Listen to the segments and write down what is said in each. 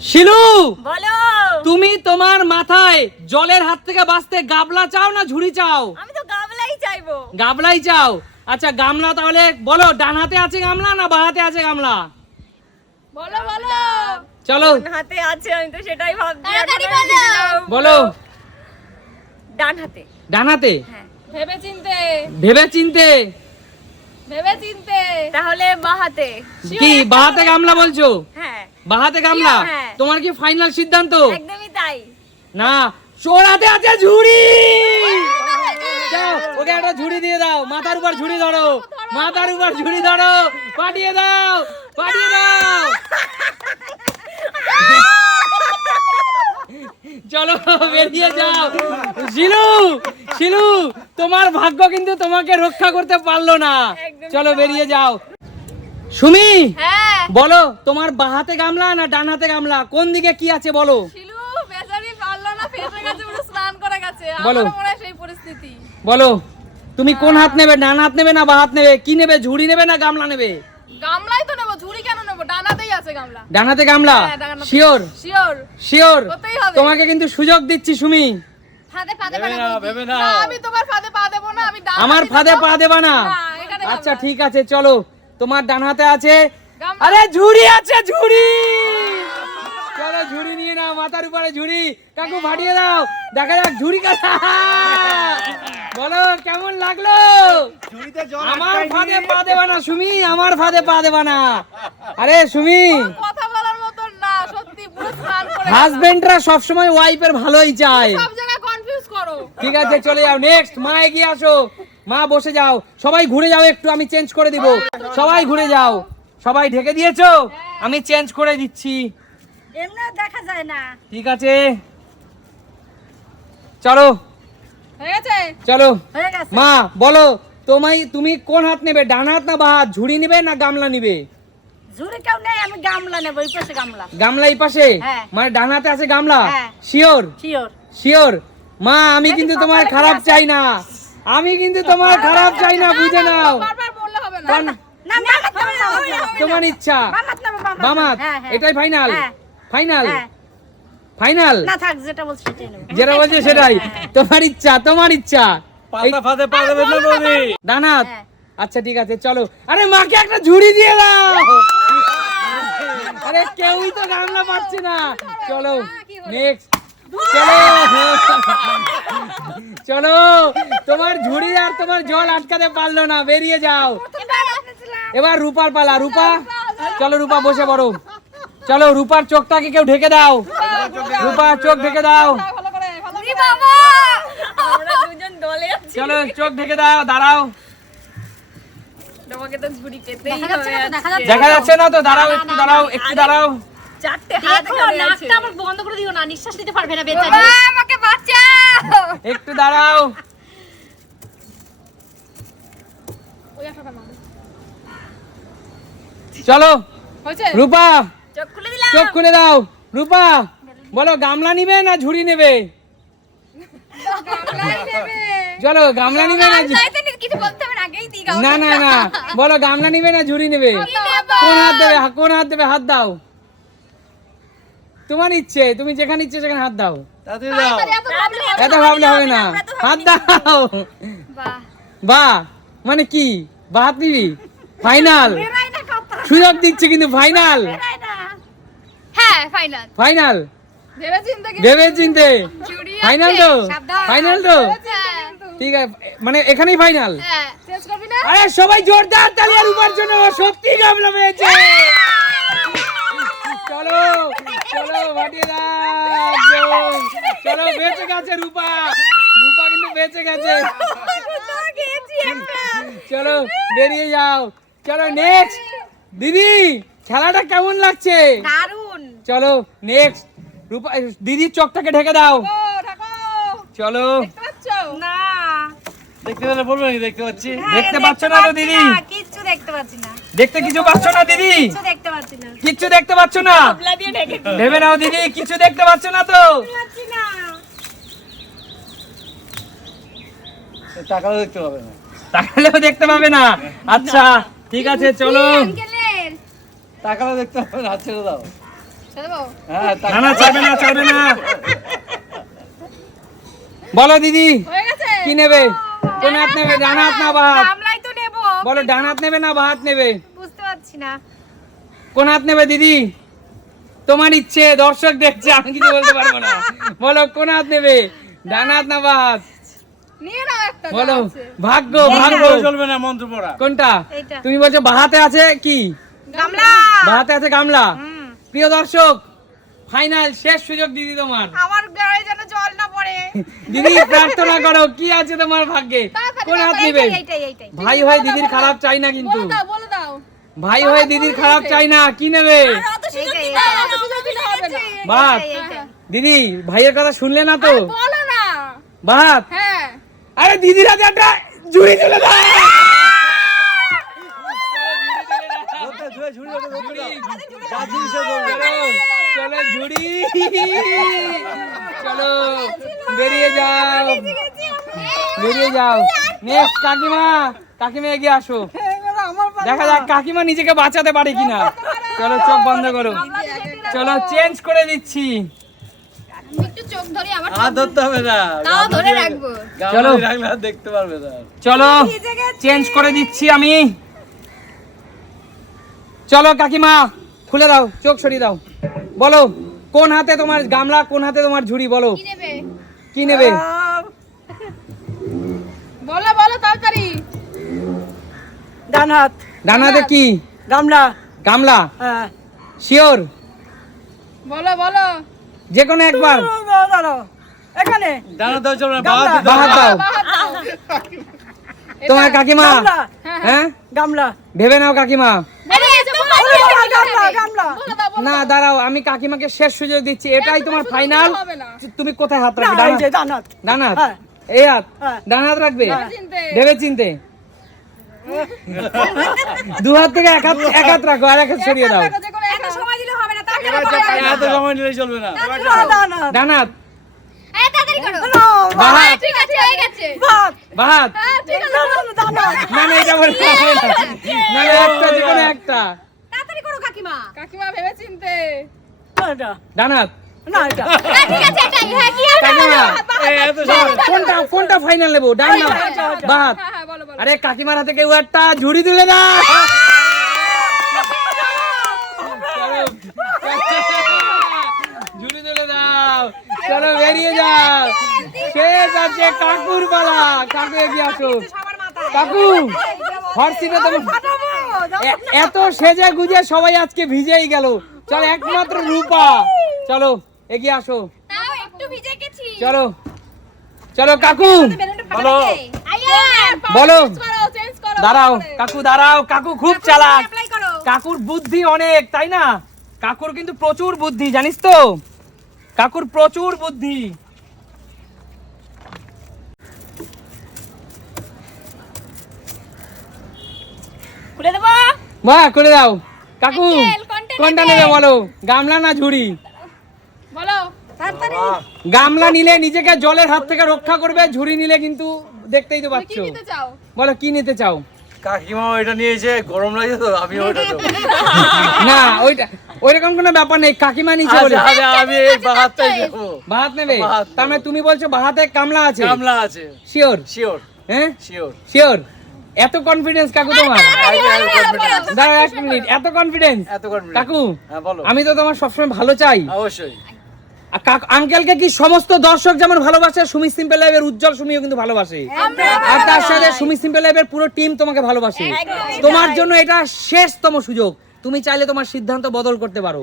শিলু! বলো। তুমি তোমার মাথায় জলের হাত থেকে বাঁচতে গাবলা চাও না ঝুড়ি চাও? আমি তো গামলাই চাইব। গাবলাই চাও? আচ্ছা গামলা তাহলে বলো ডান হাতে আছে গামলা না বা হাতে আছে গামলা? বলো বলো। চলো। হাতে আছে আমি তো সেটাই ভাবছি। বলো। ডান হাতে। ডান হাতে? হ্যাঁ। ভেবে চিনতে ভেবে চিনতে ভেবে চিনতে তাহলে বা হাতে কি বা হাতে গামলা বলছো? হ্যাঁ। বা হাতে গামলা হ্যাঁ। তোমার কি ফাইনাল সিদ্ধান্ত? একদমই তাই। না চোর হাতে আছে ঝুড়ি! যাও ওকে একটা ঝুড়ি দিয়ে দাও। মাথার উপর ঝুড়ি ধরো। মাথার উপর ঝুড়ি ধরো। পাঠিয়ে দাও। পাঠিয়ে দাও। চলো বেরিয়ে যাও। শিলু শিলু তোমার ভাগ্য কিন্তু তোমাকে রক্ষা করতে পারল না। চলো বেরিয়ে যাও। সুমি হ্যাঁ। বলো তোমার বাঁ হাতে গামলা না ডান হাতে গামলা? কোন দিকে কি আছে বলো? শিলু বেচারি পারল না ফেসে গেছে পুরো স্নান করে গেছে। বলো। আমারও সেই পরিস্থিতি। বলো তুমি কোন হাত নেবে ডান হাত নেবে না বা হাত নেবে? কি নেবে ঝুড়ি নেবে না গামলা নেবে? গামলাই তো নেব ঝুড়ি কেন নেব? ডানাতেই আছে গামলা। ডান হাতে গামলা? হ্যাঁ। শিওর? শিওর। শিওর? তোমাকে কিন্তু সুযোগ দিচ্ছি সুমি। ফাঁদে ফাঁদে না আমি তোমার ফাঁদে পা দেবো না আমি আমার ফাঁদে পা দেবা না আচ্ছা ঠিক আছে চলো। তোমার ডান হাতে আছে। আরে ঝুড়ি আছে ঝুড়ি! চলো ঝুড়ি নিয়ে নাও মাথার উপরে ঝুড়ি। কাকু ফাটিয়ে দাও। দেখা যাক ঝুড়ি কাটা বলো কেমন লাগল? আমার ফাঁদে পা দেবা না সুমি আমার ফাঁদে পা দেবা না। আরে সুমি। কথা বলার মতন না সত্যি পুরো স্নান করে হাজবেন্ডরা সবসময় ওয়াইফের ভালোই চায়। সব জায়গায় কনফিউজ করো। ঠিক আছে চলে যাও নেক্সট মা এগিয়ে আসো। মা বসে যাও। সবাই ঘুরে যাও একটু আমি চেঞ্জ করে দিব। সবাই ঘুরে যাও। সবাই ঢেকে দিয়েছ? আমি চেঞ্জ করে দিচ্ছি। এমনি দেখা যায় না। ঠিক আছে। চলো। চলো। মা বলো তোমায় তুমি কোন হাত নেবে ডান হাত না বা হাত? ঝুড়ি নেবে না গামলা নিবে? ঝুড়ি কেউ নেই আমি গামলা নেব এই পাশে গামলা। গামলা এই পাশে। মানে ডান হাতে আছে গামলা? হ্যাঁ। শিওর? শিওর। শিওর? মা আমি কিন্তু তোমার খারাপ চাই না। আমি কিন্তু তোমার খারাপ চাই না বুঝে নাও। তোমার ইচ্ছা। বামাত হ্যাঁ হ্যাঁ। এটাই ফাইনাল। হ্যাঁ। ফাইনাল। ফাইনাল? না থাক যেটা বলছি যেটা বলছে সেটাই। তোমার ইচ্ছা তোমার ইচ্ছা। হ্যাঁ। আচ্ছা ঠিক আছে চলো। আরে মাকে একটা ঝুড়ি দিয়ে দাও। আরে কেউই তো গামলা পাচ্ছে না। চলো নেক্সট চলো চলো তোমার ঝুড়ি আর তোমার জল আটকাতে পারল না বেরিয়ে যাও। এবার রূপার পালা রূপা। চলো রূপা বসে পড়ো। চলো রূপার চোখটাকে কেউ ঢেকে দাও। রূপার চোখ ঢেকে দাও। ভালো করে ভালো করে বাবা আমরা দুজন দলে আছি। চলো চোখ ঢেকে দাও দাঁড়াও। দেখা যাচ্ছে না তো দাঁড়াও একটু দাঁড়াও একটু দাঁড়াও। চারটে হাত দেখো নাকটা আমার বন্ধ করে দিও না নিঃশ্বাস নিতে পারবে না বেচারি। আমাকে বাঁচাও। একটু দাঁড়াও। চলো। রূপা চোখ খুলে দিলাম। চোখ খুলে দাও। রূপা বলো গামলা নিবে না ঝুড়ি নেবে? চলো গামলা নিবে না ঝু- তাইতে কিছু বলতে হবে না না না না। বলো গামলা নিবে না ঝুড়ি নেবে? কোন হাত দেবে? কোন হাত দেবে? হাত দাও। তোমার ইচ্ছে তুমি যেখানে ইচ্ছে সেখানে হাত দাও। এত ভাবলে হবে এত ভাবলে হবে না। হাত দাও। বা মানে কি? বা হাত নিবি? ফাইনাল। সুযোগ দিচ্ছে কিন্তু ফাইনাল। হ্যাঁ ফাইনাল। ফাইনাল। ভেবে চিন্তে ফাইনাল তো? ফাইনাল তো? ঠিক আছে মানে এখানেই ফাইনাল। হ্যাঁ। চেঞ্জ করবি না? আরে সবাই জোরদার তালি আর রূপার জন্য সত্যি গামলা পেয়েছে চলো চলো চলো বেঁচে গেছে রূপা। রূপা কিন্তু বেঁচে গেছে। চলো বেরিয়ে যাও। চলো নেক্সট দিদি খেলাটা কেমন লাগছে? চলো নেক্সট রূপা দিদির চোখটাকে ঢেকে দাও। চলো। দেখতে পাচ্ছ? না। দেখতে পেলে বলবে দেখতে পাচ্ছি। দেখতে পাচ্ছ না তো দিদি? কিচ্ছু দেখতে পাচ্ছি না। দেখতে কিছু পাচ্ছ না দিদি? কিচ্ছু দেখতে পাচ্ছি না। পাচ্ছ না? গামলা দিয়ে ঢেকে ভেবে নাও দিদি কিছু দেখতে পাচ্ছ না তো? পাচ্ছি না। টাকাও দেখতে পাবে না। তাহলেও দেখতে পাবে না। আচ্ছা ঠিক আছে চলো টাকাও দেখতে পাবে না হাত ছেড়ে দাও হ্যাঁ না না না বলো দিদি কি নেবে? কোন হাত নেবে ডান হাত না বা হাত। গামলাই তো নেব। বলো ডান হাত নেবে না বা হাত নেবে? পারছি না। কোন হাত নেবে দিদি? তোমার ইচ্ছে দর্শক দেখছে আমি কিছু বলতে পারব না। বলো কোন হাত নেবে? ডান হাত না বা হাত? নিয়ে নাও একটা যা বলো ভাগ্য ভাগ্য। চলবে না মন্ত্র পড়া। কোনটা? তুমি বলছো বাহাতে আছে কি? গামলা। বাহাতে আছে গামলা? প্রিয় দর্শক ফাইনাল শেষ সুযোগ দিদি তোমার। আমার গায়ে যেন জল না পড়ে। দিদি প্রার্থনা করো কি আছে তোমার ভাগ্যে? কোন হাত নেবে? এইটাই এইটাই এইটাই। ভাই হয়ে দিদির খারাপ চাই না কিন্তু। ভাই হয়ে দিদির খারাপ চাই না কি নেবে? এইটাই। দিদি ভাইয়ের কথা শুনলে না তো? বলো না। বাদ। হ্যাঁ। আরে দিদির হাতে একটা জুড়ি ঝুড়ি দাও। চলো চলো ঝুড়ি। চলো বেরিয়ে যাও। বেরিয়ে যাও। নেক্সট কাকিমা কাকিমা এগিয়ে আসো। দেখা যাক কাকিমা নিজেকে বাঁচাতে পারে কিনা। চলো চোখ বন্ধ করো। চলো চেঞ্জ করে দিচ্ছি। আমি একটু চোখ ধরি আমার হাত ধরতে হবে না। তাও ধরে রাখব। চলো। গামলা রাখলে আর দেখতে পারবে না চলো চেঞ্জ করে দিচ্ছি আমি। চলো কাকিমা খুলে দাও চোখ সরিয়ে দাও। বলো কোন হাতে তোমার গামলা কোন হাতে তোমার ঝুড়ি বলো। কি নেবে? কি নেবে? বলো বলো তাড়াতাড়ি। ডান হাত। ডান হাতে কি? গামলা। গামলা? হ্যাঁ। শিওর? বলো বলো। যে কোনো একবার। এখানে। ডানা দাও চলবে না বাহাত দাও। তোমার কাকিমা? হ্যাঁ। গামলা। ভেবে নাও কাকিমা। না দাঁড়াও আমি কাকিমাকে শেষ সুযোগ দিচ্ছি। এটাই তোমার ফাইনাল। তুমি কোথায় হাত রাখবে? এই ডান হাত? ডান হাত ডান হাত হ্যাঁ। এই হাত। হ্যাঁ। ডান হাত রাখবে? ভেবে চিনতে। দু হাত থেকে এক হাত এক হাত রাখো আর এক হাত সরিয়ে দাও। সময় দিলে হবে না তাড়াতাড়ি এবার যা পাই, এত সময় নিলে চলবে না। বাহাত হ্যাঁ, ঠিক আছে হয়ে হ্যাঁ একটা কাকিমা। কাকিমা ভেবে চিনতে। হ্যাঁ হ্যাঁ কোনটা কোনটা ফাইনাল নেব। ডান না বাহাত আরে কাকিমার হাতে কেউ একটা ঝুড়ি তুলে দাও। চলো। ঝুড়ি তুলে দাও। চলো বেরিয়ে যাও। শেষ আছে কাকুর পালা। কাকু এগিয়ে আসো। কাকু এত সেজে গুজে সবাই আজকে ভিজেই গেল। চলো একমাত্র রূপা। চলো এগিয়ে আসো। তাও একটু ভিজে গেছি। চলো। চলো কাকু। বলো। দাঁড়াও কাকু দাঁড়াও কাকু খুব চালাক। কাকুর বুদ্ধি অনেক তাই না? কাকুর কিন্তু প্রচুর বুদ্ধি জানিস তো? কাকুর প্রচুর বুদ্ধি। খুলে দেবো? বাহ দাও। কাকু কোনটা নেবে? নেবে বলো? গামলা না ঝুড়ি? বলো গামলা নিলে নিজেকে জলের হাত থেকে রক্ষা করবে ঝুড়ি নিলে কিন্তু দেখতেই তো পাচ্ছ বলো কি নিতে চাও কাকিমা এটা নিয়েছে গরম লাগে তো আমি ওটা না ওইটা ওইরকম কোনো ব্যাপার নেই কাকিমা নিচে বলে আচ্ছা, আচ্ছা, আমি বাহাতটাই বাহাত নেবে তার মানে তুমি বলছো বাহাতে কামলা আছে গামলা আছে শিওর শিওর হ্যাঁ শিওর শিওর এত কনফিডেন্স কাকু তোমার এত দাঁড়াও এক মিনিট এত কনফিডেন্স confidence। কাকু হ্যাঁ বলো আমি তো তোমার সবসময় ভালো চাই অবশ্যই কাক- আঙ্কেলকে কি সমস্ত দর্শক যেমন ভালোবাসে সুমি সিম্পল লাইভের উজ্জ্বল সুমিও কিন্তু ভালোবাসে। আর তার সাথে সুমি সিম্পল লাইভের পুরো টিম তোমাকে ভালোবাসে। তোমার জন্য এটা শেষতম সুযোগ। তুমি চাইলে তোমার সিদ্ধান্ত বদল করতে পারো।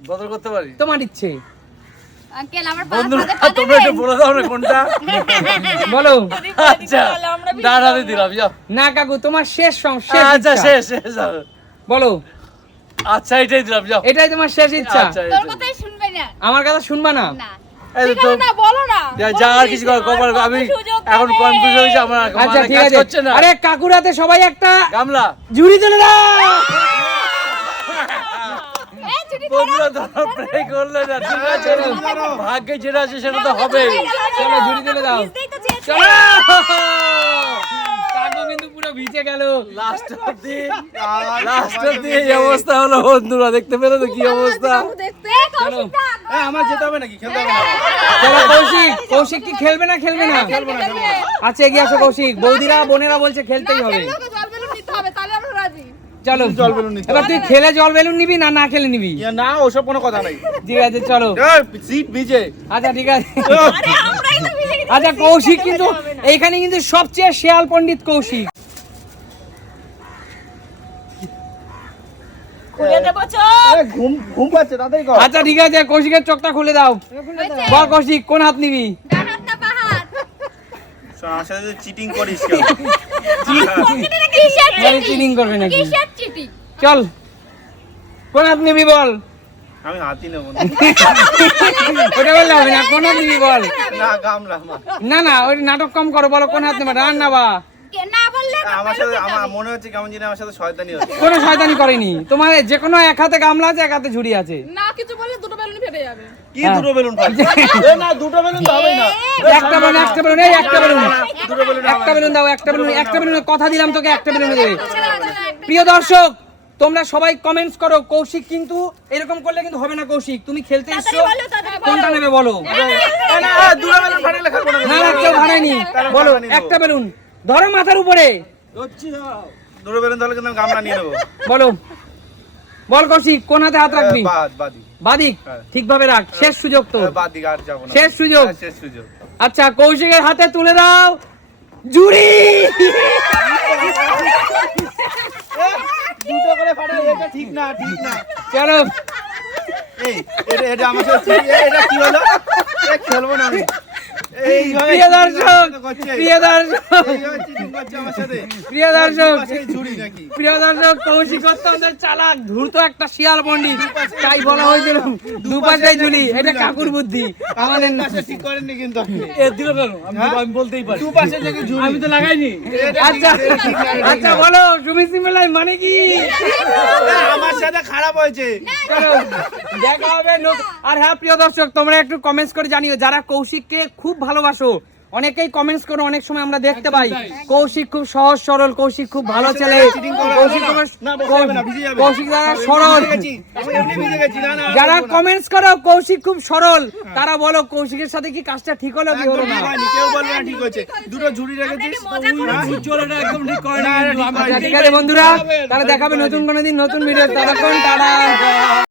বদল করতে পারি? তোমার ইচ্ছে। না আচ্ছা না কাকু তোমার শেষ আচ্ছা শেষ শেষ বলো। আচ্ছা এটাই দিলাম যাও। এটাই তোমার শেষ ইচ্ছা। আমার কথা শুনবা না? না। এই ঠিক তো আছে না বলো না। যা- যা আর কিছু কর- করার আমি এখন কনফিউজ হয়েছে আমার ঠিক কাজ আছে। করছে না। আরে কাকুরাতে সবাই একটা গামলা। ঝুড়ি তুলে দাও। বন্ধুরা ধরো প্রে করলে না ঠিক আছে। ভাগ্যে যেটা আছে সেটা তো চলো ঝুড়ি দাও। চলো। কাকু কিন্তু পুরো ভিজে গেল। লাস্ট অব্দি লাস্ট অব্দি এই অবস্থা হলো বন্ধুরা দেখতে পেলে তো কি অবস্থা? চলো এ, আমার যেতে হবে নাকি? খেলতে হবে চলো কৌশিক কৌশিক কি খেলবে না খেলবে না? আচ্ছা এগিয়ে আসো কৌশিক। বৌদিরা বোনেরা বলছে খেলতেই হবে। খেললে ওকে জল বেলুন নিতে হবে তাহলে আমরা রাজি। চলো জল বেলুন এবার তুই খেলে। জল বেলুন নিবি না না খেলে নিবি? না ওসব কোনো কথা নাই। ঠিক আছে চলো। সিট ভিজে। আচ্ছা ঠিক আছে। আচ্ছা কৌশিক কিন্তু এইখানে কিন্তু সবচেয়ে শেয়াল পণ্ডিত কৌশিক। ঘুম ঘুম পাচ্ছে তাড়াতাড়ি কর। আচ্ছা ঠিক আছে কৌশিকের চোখটা খুলে দাও। বল কৌশিক কোন হাত নিবি? ডান হাত না বাঁ হাত শোন, চিটিং করিস কেউ মানে চিটিং করবে নাকি? কিসের চিঠি চল। কোন হাত নিবি বল? আমি হাতি নেব না। ওটা বললে হবে না কোন হাত নিবি বল? না গামলা না না ওই নাটক কম করো বলো কোন হাত নেবে রান না বা। না আমার সাথে আমার মনে হচ্ছে কেমন জানি আমার সাথে শয়তানি হচ্ছে। কোনো শয়তানি করেনি। তোমার যে কোনো এক হাতে গামলা আছে এক হাতে ঝুড়ি আছে। না কিছু বললে দুটো বেলুন ফেটে যাবে। কি হ্যাঁ। দুটো বেলুন ফাটছে না দুটো বেলুন তো হবেই না। একটা বেলুন একটা বেলুন এই একটা বেলুন। দুটো বেলুন একটা বেলুন দাও একটা বেলুন একটা বেলুন কথা দিলাম তোকে একটা বেলুন দেবে প্রিয় দর্শক তোমরা সবাই কমেন্টস করো কৌশিক কিন্তু এরকম করলে কিন্তু হবে না কৌশিক। তুমি খেলতে এসছো। কোনটা নেবে বলো? না দুটো বেলুন ফাটালে না। না না কেউ ভাড়ায়নি বলো একটা বেলুন। ধরো মাথার উপরে। দুটো বেলুন তাহলে কিন্তু গামলা নিয়ে নেব। বলো। বল কৌশিক কোন হাতে হাত রাখবি? বাদিক? হ্যাঁ। ঠিকভাবে রাখ। শেষ সুযোগ তো বাদিক আর যাব না। শেষ সুযোগ। হ্যাঁ, শেষ সুযোগ। আচ্ছা কৌশিকের হাতে তুলে দাও। জুড়ি! দুটো করে ফাটাই এটা ঠিক না ঠিক না। চলো। এই এটা আমার সাথে এটা কি হলো? খেলব না আমি। প্রিয় দর্শক প্রিয় দর্শক। প্রিয় দর্শক প্রিয় দর্শক কৌশিক অত্যন্ত চালাক ধূর্ত একটা শিয়াল তাই বলা হয়েছিল দুপাশে ঝুলি এটা কাকুর বুদ্ধি। আমাদের ঠিক করেননি কিন্তু দিল কেন? আমি আমি বলতেই পারি। দু পাশে থেকে ঝুড়ি আমি তো লাগাইনি। আচ্ছা আচ্ছা বলো সুমি মানে কি? আমার সাথে খারাপ হয়েছে। দেখা হবে আর হ্যাঁ প্রিয় দর্শক তোমরা একটু কমেন্টস করে জানিও যারা কৌশিককে খুব ভালোবাসো। অনেকেই কমেন্টস করো অনেক সময় আমরা দেখতে পাই। কৌশিক খুব সহজ সরল কৌশিক খুব ভালো ছেলে। কৌশিক খুব না, বসে যাবে না, ভিজে যাবে। কৌশিক দাদা আমি সরল। যারা কমেন্টস করো কৌশিক খুব সরল। তারা বলো কৌশিকের সাথে কি কাজটা ঠিক হলো কি হলো না? ঠিক কেউ বলবে না ঠিক হয়েছে। দুটো ঝুড়ি রেখেছিস উজ্জ্বল একদম ঠিক করে না, ঠিক আছে বন্ধুরা তারা দেখাবে নতুন কোনো দিন নতুন ভিডিও ততক্ষণ টাটা।